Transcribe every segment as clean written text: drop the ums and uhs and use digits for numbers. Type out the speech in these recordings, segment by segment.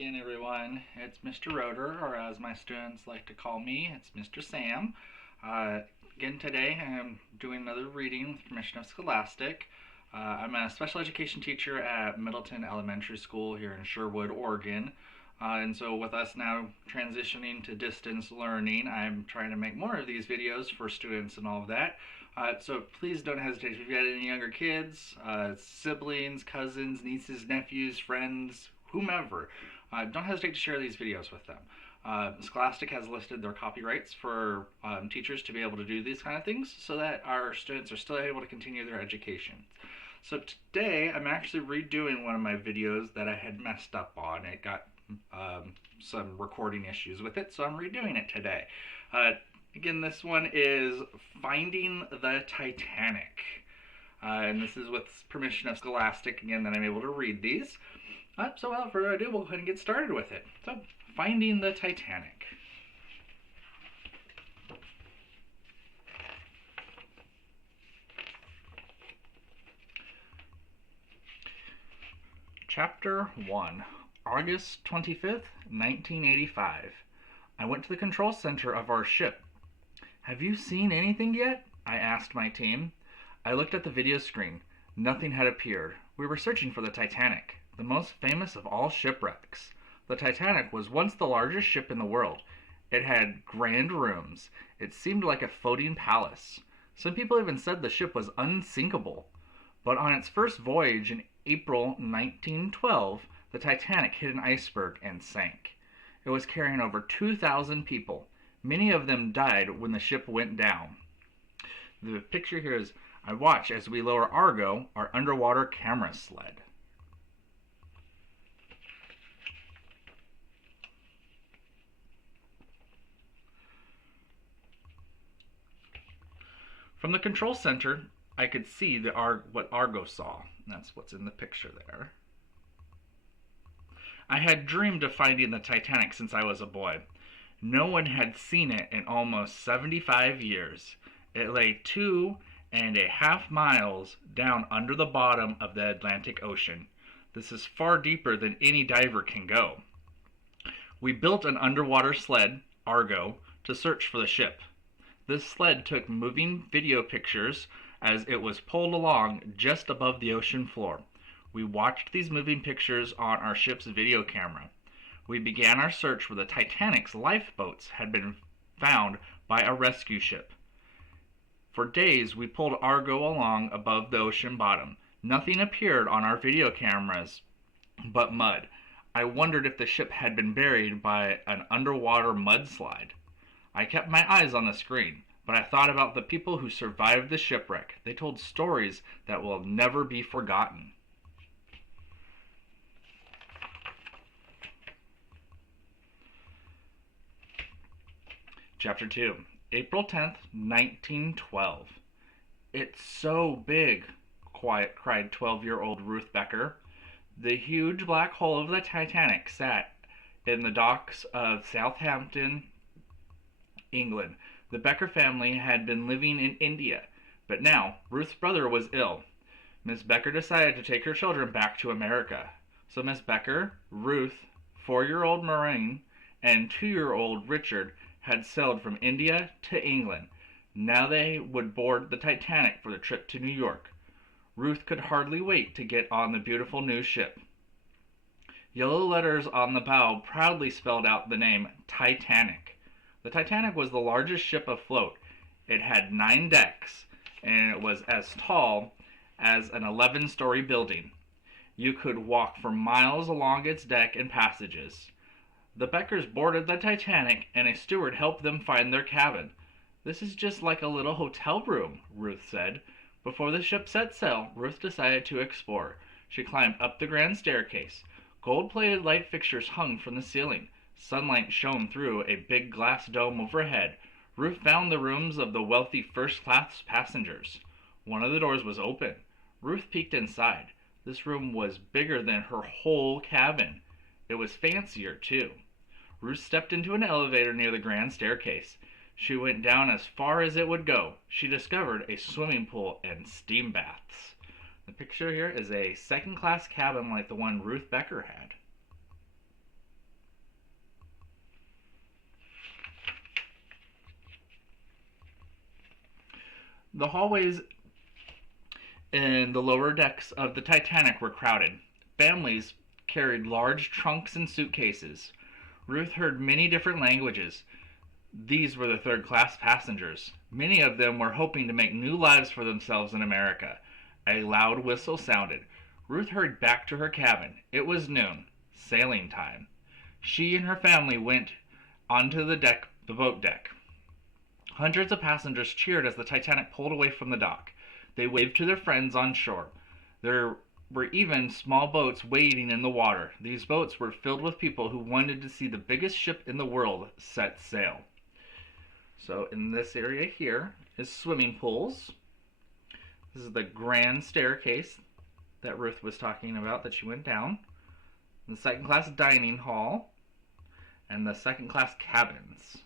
again, everyone. It's Mr. Roeder, or as my students like to call me, it's Mr. Sam. Again today, I'm doing another reading with permission of Scholastic. I'm a special education teacher at Middleton Elementary School here in Sherwood, Oregon. And so with us now transitioning to distance learning, I'm trying to make more of these videos for students and all of that. So please don't hesitate if you've got any younger kids, siblings, cousins, nieces, nephews, friends, whomever. Don't hesitate to share these videos with them. Scholastic has listed their copyrights for teachers to be able to do these kind of things so that our students are still able to continue their education. So today I'm actually redoing one of my videos that I had messed up on. It got some recording issues with it, so I'm redoing it today. Again, this one is Finding the Titanic. And this is with permission of Scholastic, again, that I'm able to read these. So without further ado, we'll go ahead and get started with it. So, Finding the Titanic. Chapter 1, August 25th, 1985. I went to the control center of our ship. Have you seen anything yet? I asked my team. I looked at the video screen. Nothing had appeared. We were searching for the Titanic, the most famous of all shipwrecks. The Titanic was once the largest ship in the world. It had grand rooms. It seemed like a floating palace. Some people even said the ship was unsinkable. But on its first voyage in April 1912, the Titanic hit an iceberg and sank. It was carrying over 2,000 people. Many of them died when the ship went down. The picture here is, I watch as we lower Argo, our underwater camera sled. From the control center, I could see what Argo saw. That's what's in the picture there. I had dreamed of finding the Titanic since I was a boy. No one had seen it in almost 75 years. It lay 2.5 miles down under the bottom of the Atlantic Ocean. This is far deeper than any diver can go. We built an underwater sled, Argo, to search for the ship. This sled took moving video pictures as it was pulled along just above the ocean floor. We watched these moving pictures on our ship's video camera. We began our search where the Titanic's lifeboats had been found by a rescue ship. For days, we pulled Argo along above the ocean bottom. Nothing appeared on our video cameras but mud. I wondered if the ship had been buried by an underwater mudslide. I kept my eyes on the screen, but I thought about the people who survived the shipwreck. They told stories that will never be forgotten. Chapter 2, April 10th, 1912. It's so big, cried 12-year-old Ruth Becker. The huge black hull of the Titanic sat in the docks of Southampton, England. The Becker family had been living in India, but now Ruth's brother was ill. Miss Becker decided to take her children back to America. So Miss Becker, Ruth, 4-year-old Maureen, and 2-year-old Richard had sailed from India to England. Now they would board the Titanic for the trip to New York. Ruth could hardly wait to get on the beautiful new ship. Yellow letters on the bow proudly spelled out the name Titanic. The Titanic was the largest ship afloat. It had 9 decks, and it was as tall as an 11-story building. You could walk for miles along its deck and passages. The Beckers boarded the Titanic, and a steward helped them find their cabin. This is just like a little hotel room, Ruth said. Before the ship set sail, Ruth decided to explore. She climbed up the grand staircase. Gold-plated light fixtures hung from the ceiling. Sunlight shone through a big glass dome overhead. Ruth found the rooms of the wealthy first-class passengers. One of the doors was open. Ruth peeked inside. This room was bigger than her whole cabin. It was fancier, too. Ruth stepped into an elevator near the grand staircase. She went down as far as it would go. She discovered a swimming pool and steam baths. The picture here is a second-class cabin like the one Ruth Becker had. The hallways in the lower decks of the Titanic were crowded. Families carried large trunks and suitcases. Ruth heard many different languages. These were the third class passengers. Many of them were hoping to make new lives for themselves in America. A loud whistle sounded. Ruth hurried back to her cabin. It was noon, sailing time. She and her family went onto the boat deck. Hundreds of passengers cheered as the Titanic pulled away from the dock. They waved to their friends on shore. There were even small boats waiting in the water. These boats were filled with people who wanted to see the biggest ship in the world set sail. So in this area here is swimming pools. This is the grand staircase that Ruth was talking about that she went down. The second class dining hall and the second class cabins.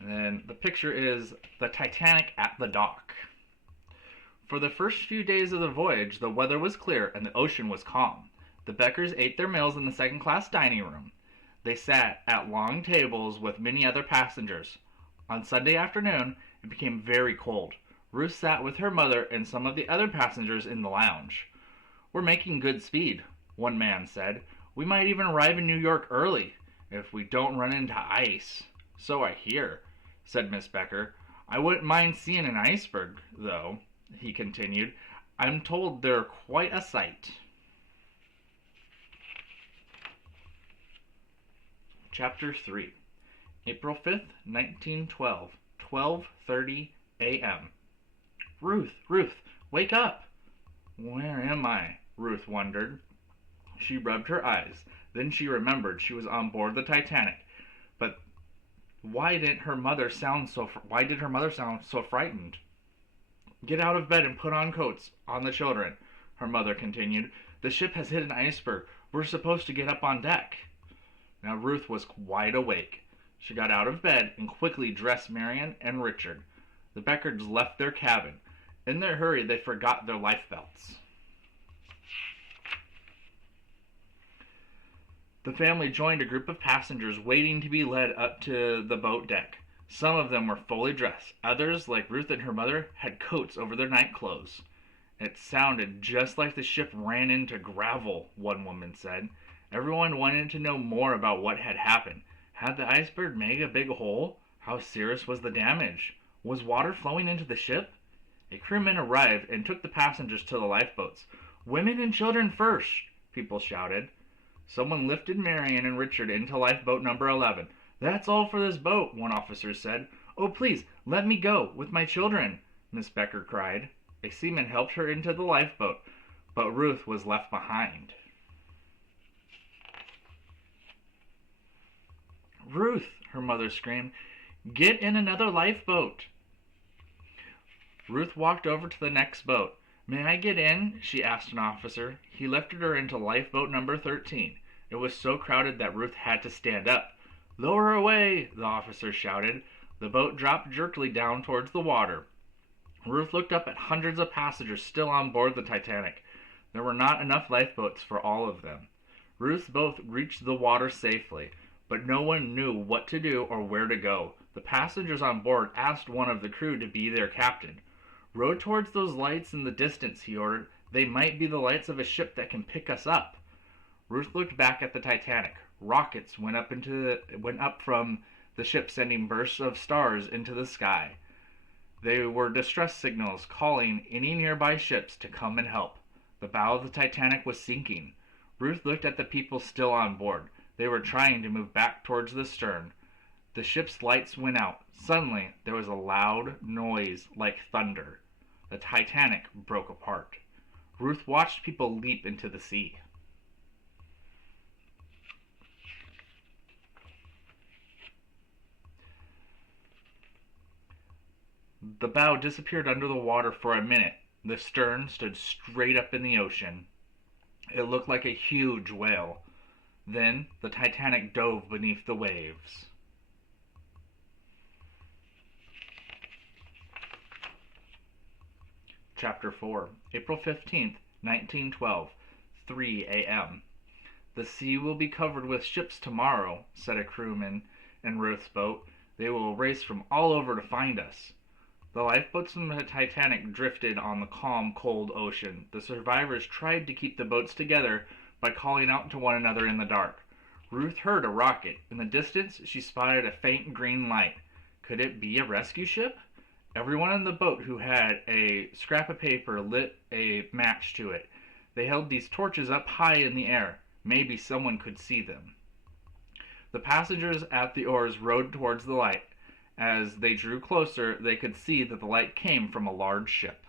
And then the picture is the Titanic at the dock. For the first few days of the voyage, the weather was clear and the ocean was calm. The Beckers ate their meals in the second class dining room. They sat at long tables with many other passengers. On Sunday afternoon, it became very cold. Ruth sat with her mother and some of the other passengers in the lounge. "We're making good speed," one man said. "We might even arrive in New York early, if we don't run into ice." "So I hear," said Miss Becker. "I wouldn't mind seeing an iceberg, though," he continued. "I'm told they're quite a sight." Chapter 3. April 5th, 1912, 12:30 a.m. Ruth, wake up!" "Where am I?" Ruth wondered. She rubbed her eyes. Then she remembered she was on board the Titanic. But why did her mother sound so frightened? "Get out of bed and put on coats on the children," her mother continued. "The ship has hit an iceberg. We're supposed to get up on deck." Now Ruth was wide awake. She got out of bed and quickly dressed Marion and Richard. The Beckards left their cabin. In their hurry, they forgot their life belts. The family joined a group of passengers waiting to be led up to the boat deck. Some of them were fully dressed. Others, like Ruth and her mother, had coats over their night clothes. "It sounded just like the ship ran into gravel," one woman said. Everyone wanted to know more about what had happened. Had the iceberg made a big hole? How serious was the damage? Was water flowing into the ship? A crewman arrived and took the passengers to the lifeboats. "Women and children first," people shouted. Someone lifted Marion and Richard into lifeboat number 11. "That's all for this boat," one officer said. "Oh, please, let me go with my children," Miss Becker cried. A seaman helped her into the lifeboat, but Ruth was left behind. "Ruth," her mother screamed, "get in another lifeboat." Ruth walked over to the next boat. "May I get in?" she asked an officer. He lifted her into lifeboat number 13. It was so crowded that Ruth had to stand up. "Lower away," the officer shouted. The boat dropped jerkily down towards the water. Ruth looked up at hundreds of passengers still on board the Titanic. There were not enough lifeboats for all of them. Ruth's boat reached the water safely, but no one knew what to do or where to go. The passengers on board asked one of the crew to be their captain. "Row towards those lights in the distance," he ordered. "They might be the lights of a ship that can pick us up." Ruth looked back at the Titanic. Rockets went up from the ship, sending bursts of stars into the sky. They were distress signals calling any nearby ships to come and help. The bow of the Titanic was sinking. Ruth looked at the people still on board. They were trying to move back towards the stern. The ship's lights went out. Suddenly, there was a loud noise like thunder. The Titanic broke apart. Ruth watched people leap into the sea. The bow disappeared under the water for a minute. The stern stood straight up in the ocean. It looked like a huge whale. Then the Titanic dove beneath the waves. Chapter 4. April 15th, 1912, 3 a.m. "The sea will be covered with ships tomorrow," said a crewman in Ruth's boat. They will race from all over to find us. The lifeboats from the Titanic drifted on the calm, cold ocean. The survivors tried to keep the boats together by calling out to one another in the dark. Ruth heard a rocket. In the distance, she spotted a faint green light. Could it be a rescue ship? Everyone in the boat who had a scrap of paper lit a match to it. They held these torches up high in the air. Maybe someone could see them. The passengers at the oars rowed towards the light. As they drew closer, they could see that the light came from a large ship.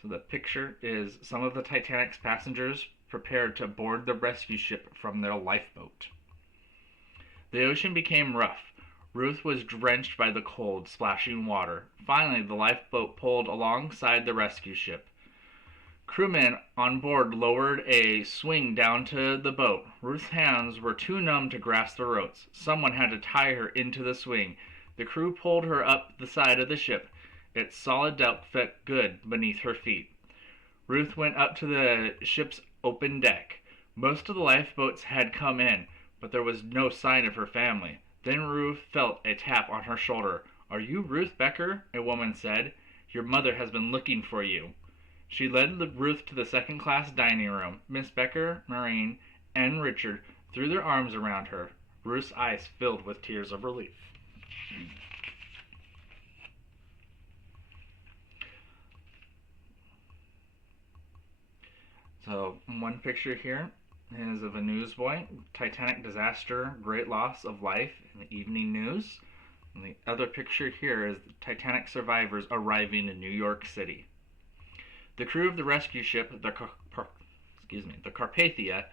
So the picture is some of the Titanic's passengers prepared to board the rescue ship from their lifeboat. The ocean became rough. Ruth was drenched by the cold, splashing water. Finally, the lifeboat pulled alongside the rescue ship. Crewmen on board lowered a swing down to the boat. Ruth's hands were too numb to grasp the ropes. Someone had to tie her into the swing. The crew pulled her up the side of the ship. Its solid depth felt good beneath her feet. Ruth went up to the ship's open deck. Most of the lifeboats had come in, but there was no sign of her family. Then Ruth felt a tap on her shoulder. "Are you Ruth Becker?" a woman said. "Your mother has been looking for you." She led Ruth to the second-class dining room. Miss Becker, Maureen, and Richard threw their arms around her. Ruth's eyes filled with tears of relief. So, one picture here is of a newsboy. Titanic disaster, great loss of life in the evening news. And the other picture here is the Titanic survivors arriving in New York City. The crew of the rescue ship, the Carpathia,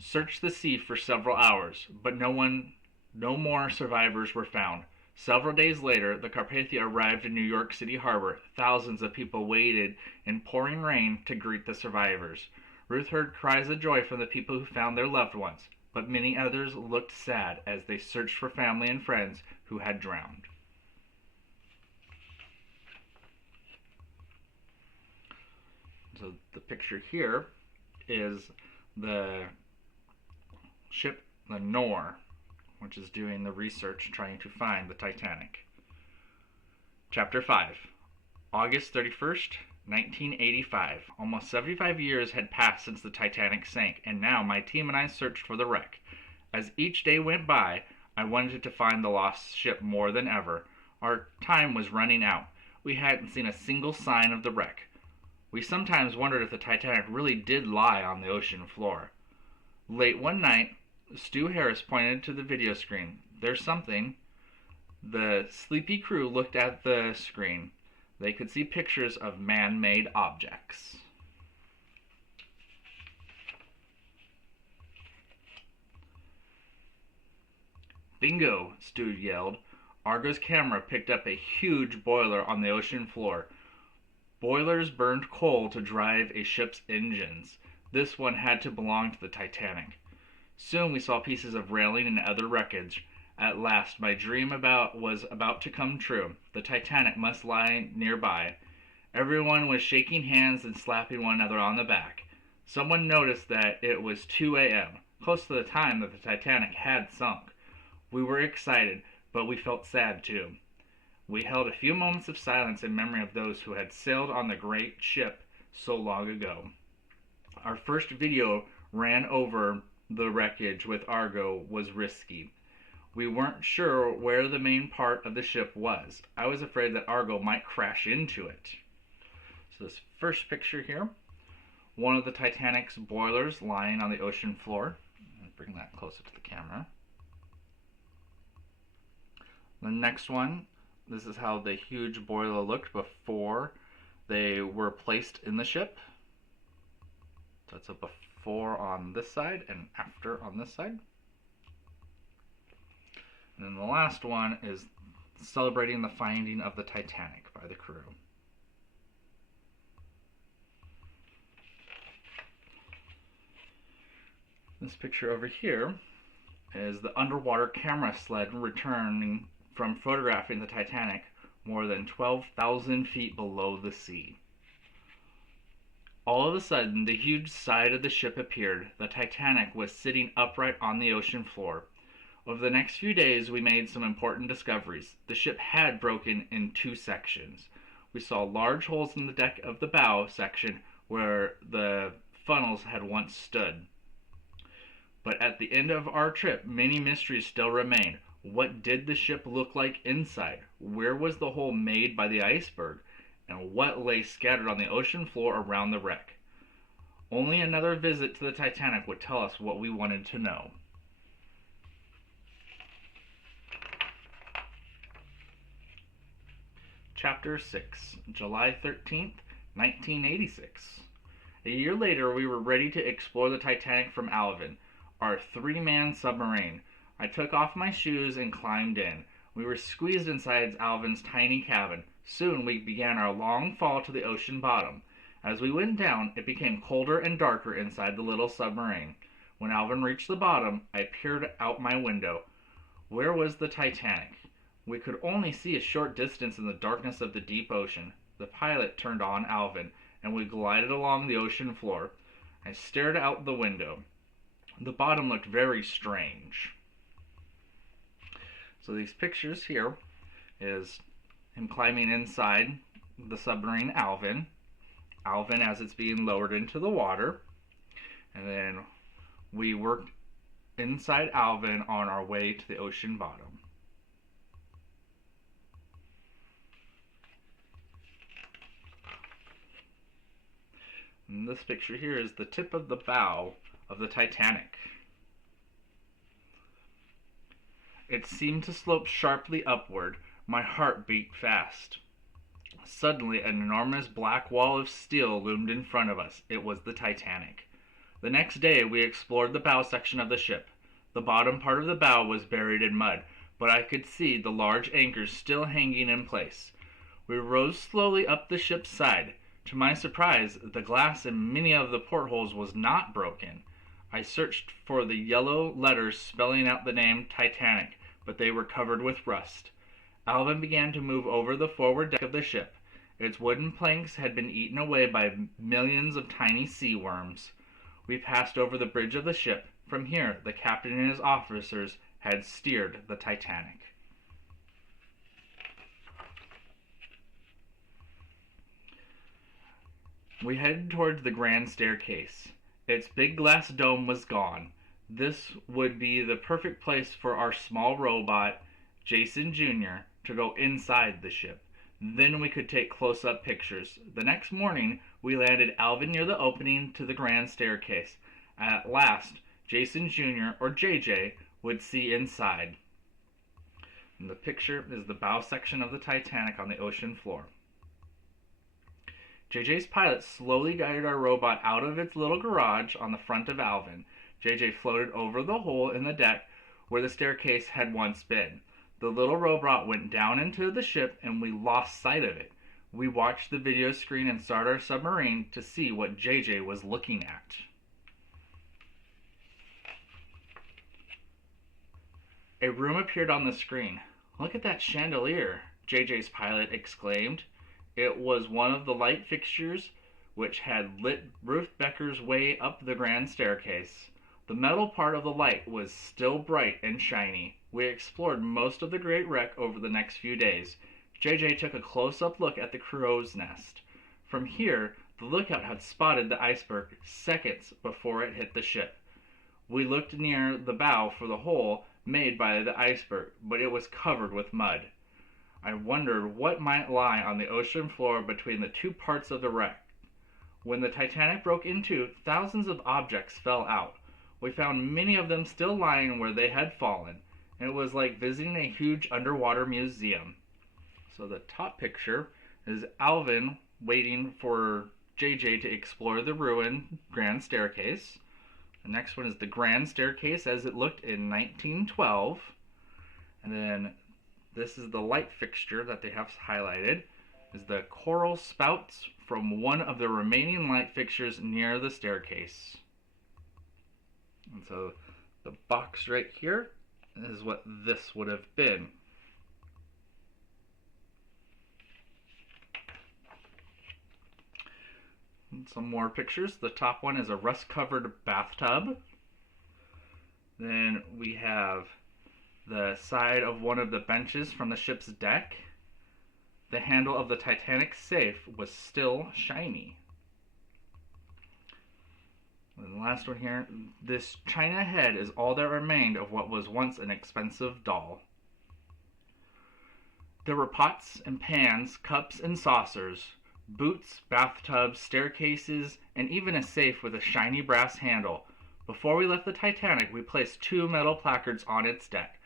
searched the sea for several hours, but no more survivors were found. Several days later, the Carpathia arrived in New York City harbor. Thousands of people waited in pouring rain to greet the survivors. Ruth heard cries of joy from the people who found their loved ones, but many others looked sad as they searched for family and friends who had drowned. So the picture here is the ship, the Nor, which is doing the research trying to find the Titanic. Chapter 5, August 31st, 1985. Almost 75 years had passed since the Titanic sank, and now my team and I searched for the wreck. As each day went by, I wanted to find the lost ship more than ever. Our time was running out. We hadn't seen a single sign of the wreck. We sometimes wondered if the Titanic really did lie on the ocean floor. Late one night, Stu Harris pointed to the video screen. "There's something." The sleepy crew looked at the screen. They could see pictures of man-made objects. "Bingo!" Stu yelled. Argo's camera picked up a huge boiler on the ocean floor. Boilers burned coal to drive a ship's engines. This one had to belong to the Titanic. Soon we saw pieces of railing and other wreckage. At last, my dream was about to come true. The Titanic must lie nearby. Everyone was shaking hands and slapping one another on the back. Someone noticed that it was 2 a.m., close to the time that the Titanic had sunk. We were excited, but we felt sad too. We held a few moments of silence in memory of those who had sailed on the great ship so long ago. Our first video ran over the wreckage with Argo was risky. We weren't sure where the main part of the ship was. I was afraid that Argo might crash into it. So this first picture here, one of the Titanic's boilers lying on the ocean floor. I'll bring that closer to the camera. The next one, this is how the huge boiler looked before they were placed in the ship. So it's a before on this side and after on this side. And then the last one is celebrating the finding of the Titanic by the crew. This picture over here is the underwater camera sled returning from photographing the Titanic more than 12,000 feet below the sea. All of a sudden, the huge side of the ship appeared. The Titanic was sitting upright on the ocean floor. Over the next few days, we made some important discoveries. The ship had broken in two sections. We saw large holes in the deck of the bow section where the funnels had once stood. But at the end of our trip, many mysteries still remain. What did the ship look like inside? Where was the hole made by the iceberg? And what lay scattered on the ocean floor around the wreck? Only another visit to the Titanic would tell us what we wanted to know. Chapter 6, July 13th, 1986. A year later, we were ready to explore the Titanic from Alvin, our three-man submarine. I took off my shoes and climbed in. We were squeezed inside Alvin's tiny cabin. Soon we began our long fall to the ocean bottom. As we went down, it became colder and darker inside the little submarine. When Alvin reached the bottom, I peered out my window. Where was the Titanic? We could only see a short distance in the darkness of the deep ocean. The pilot turned on Alvin, and we glided along the ocean floor. I stared out the window. The bottom looked very strange. So these pictures here is him climbing inside the submarine Alvin as it's being lowered into the water. And then we worked inside Alvin on our way to the ocean bottom. And this picture here is the tip of the bow of the Titanic. It seemed to slope sharply upward. My heart beat fast. Suddenly, an enormous black wall of steel loomed in front of us. It was the Titanic. The next day, we explored the bow section of the ship. The bottom part of the bow was buried in mud, but I could see the large anchors still hanging in place. We rose slowly up the ship's side. To my surprise, the glass in many of the portholes was not broken. I searched for the yellow letters spelling out the name Titanic, but they were covered with rust. Alvin began to move over the forward deck of the ship. Its wooden planks had been eaten away by millions of tiny sea worms. We passed over the bridge of the ship. From here, the captain and his officers had steered the Titanic. We headed towards the grand staircase. Its big glass dome was gone. This would be the perfect place for our small robot, Jason Jr., to go inside the ship. Then we could take close-up pictures. The next morning, we landed Alvin near the opening to the grand staircase. At last, Jason Jr., or JJ, would see inside. And the picture is the bow section of the Titanic on the ocean floor. JJ's pilot slowly guided our robot out of its little garage on the front of Alvin. JJ floated over the hole in the deck where the staircase had once been. The little robot went down into the ship and we lost sight of it. We watched the video screen inside our submarine to see what JJ was looking at. A room appeared on the screen. "Look at that chandelier," JJ's pilot exclaimed. It was one of the light fixtures which had lit Ruth Becker's way up the grand staircase. The metal part of the light was still bright and shiny. We explored most of the great wreck over the next few days. JJ took a close-up look at the crow's nest. From here, the lookout had spotted the iceberg seconds before it hit the ship. We looked near the bow for the hole made by the iceberg, but it was covered with mud. I wondered what might lie on the ocean floor between the two parts of the wreck. When the Titanic broke in two, thousands of objects fell out. We found many of them still lying where they had fallen. It was like visiting a huge underwater museum. So the top picture is Alvin waiting for JJ to explore the ruined grand staircase. The next one is the grand staircase as it looked in 1912. And then this is the light fixture that they have highlighted, is the coral spouts from one of the remaining light fixtures near the staircase. And so the box right here is what this would have been. And some more pictures. The top one is a rust-covered bathtub. Then we have the side of one of the benches from the ship's deck. The handle of the Titanic safe was still shiny. And the last one here, this china head is all that remained of what was once an expensive doll. There were pots and pans, cups and saucers, boots, bathtubs, staircases, and even a safe with a shiny brass handle. Before we left the Titanic, we placed 2 metal placards on its deck.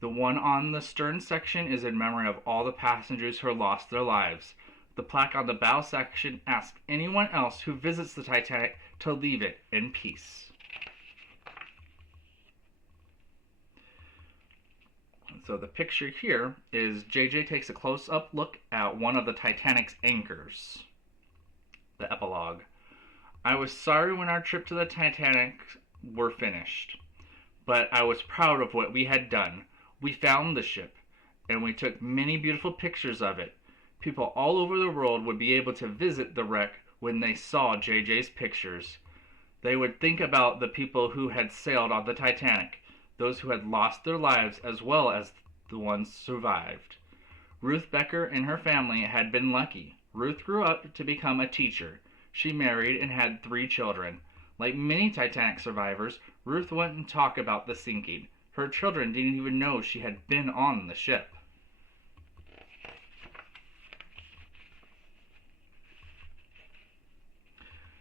The one on the stern section is in memory of all the passengers who lost their lives. The plaque on the bow section asks anyone else who visits the Titanic to leave it in peace. So the picture here is JJ takes a close-up look at one of the Titanic's anchors. The epilogue. I was sorry when our trip to the Titanic were finished, but I was proud of what we had done. We found the ship, and we took many beautiful pictures of it. People all over the world would be able to visit the wreck when they saw JJ's pictures. They would think about the people who had sailed on the Titanic, those who had lost their lives as well as the ones survived. Ruth Becker and her family had been lucky. Ruth grew up to become a teacher. She married and had 3 children. Like many Titanic survivors, Ruth wouldn't talk about the sinking. Her children didn't even know she had been on the ship.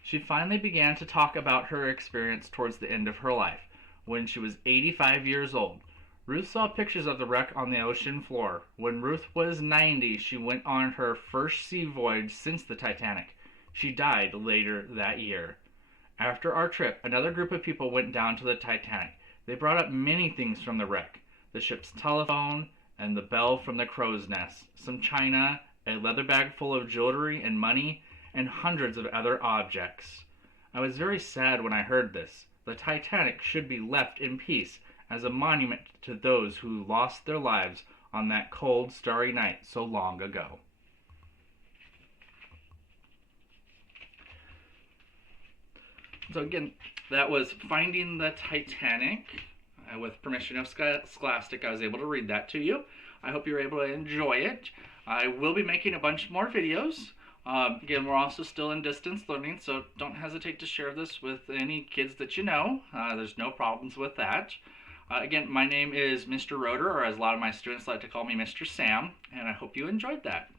She finally began to talk about her experience towards the end of her life, when she was 85 years old. Ruth saw pictures of the wreck on the ocean floor. When Ruth was 90, she went on her first sea voyage since the Titanic. She died later that year. After our trip, another group of people went down to the Titanic. They brought up many things from the wreck: the ship's telephone and the bell from the crow's nest, some china, a leather bag full of jewelry and money, and hundreds of other objects. I was very sad when I heard this. The Titanic should be left in peace as a monument to those who lost their lives on that cold, starry night so long ago. So again, that was Finding the Titanic. With permission of Scholastic, I was able to read that to you. I hope you're able to enjoy it. I will be making a bunch more videos. Again, we're also still in distance learning, so don't hesitate to share this with any kids that you know. There's no problems with that. Again, my name is Mr. Roeder, or as a lot of my students like to call me, Mr. Sam, and I hope you enjoyed that.